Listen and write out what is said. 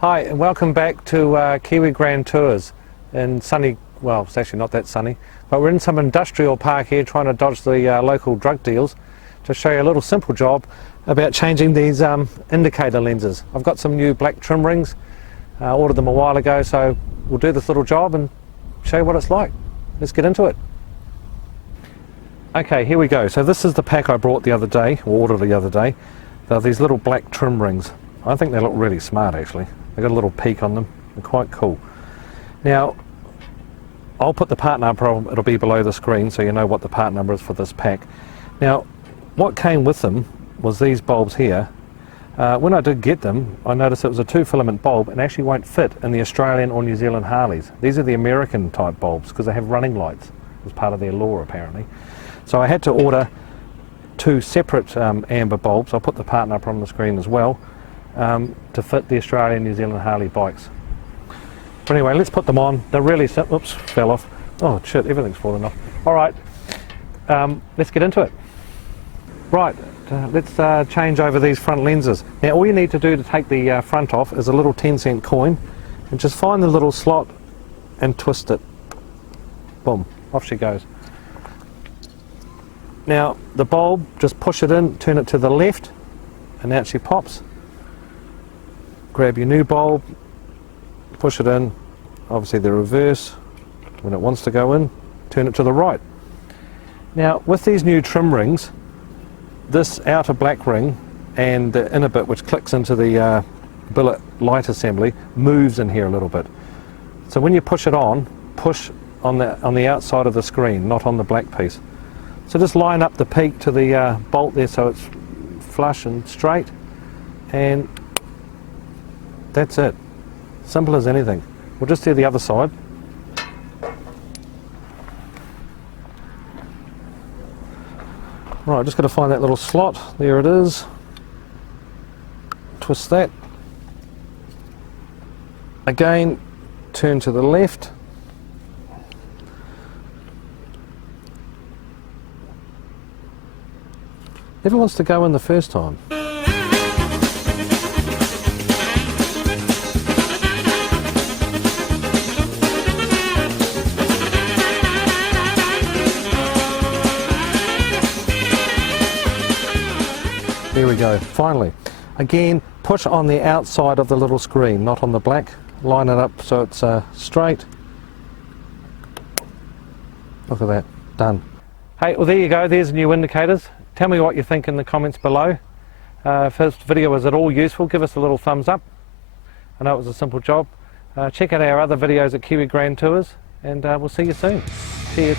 Hi and welcome back to Kiwi Grand Tours in sunny, well it's actually not that sunny, but we're in some industrial park here trying to dodge the local drug deals to show you a little simple job about changing these indicator lenses. I've got some new black trim rings, ordered them a while ago, so we'll do this little job and show you what it's like. Let's get into it. Okay, here we go. So this is the pack I brought the other day, or ordered the other day. They're these little black trim rings. I think they look really smart actually. They've got a little peak on them. They're quite cool. Now, I'll put the part number, it'll be below the screen so you know what the part number is for this pack. Now, what came with them was these bulbs here. When I did get them, I noticed it was a 2-filament bulb and actually won't fit in the Australian or New Zealand Harleys. These are the American type bulbs because they have running lights as part of their law apparently. So I had to order 2 separate amber bulbs. I'll put the part number on the screen as well. To fit the Australian New Zealand Harley bikes. But anyway, let's put them on. They're really simple. Oops, fell off. Oh shit, everything's fallen off. Alright, let's get into it. Right, let's change over these front lenses. Now all you need to do to take the front off is a little 10-cent coin and just find the little slot and twist it. Boom, off she goes. Now the bulb, just push it in, turn it to the left and out she pops. Grab your new bulb, push it in, obviously the reverse, when it wants to go in, turn it to the right. Now with these new trim rings, this outer black ring and the inner bit which clicks into the billet light assembly moves in here a little bit. So when you push it on, push on the outside of the screen, not on the black piece. So just line up the peak to the bolt there so it's flush and straight, and that's it. Simple as anything. We'll just do the other side. Right, just got to find that little slot. There it is. Twist that. Again, turn to the left. Never wants to go in the first time. There we go, finally. Again, push on the outside of the little screen, not on the black. Line it up so it's straight. Look at that, done. Hey, well there you go, there's the new indicators. Tell me what you think in the comments below. If this video was at all useful, give us a little thumbs up. I know it was a simple job. Check out our other videos at Kiwi Grand Tours, and we'll see you soon. Cheers.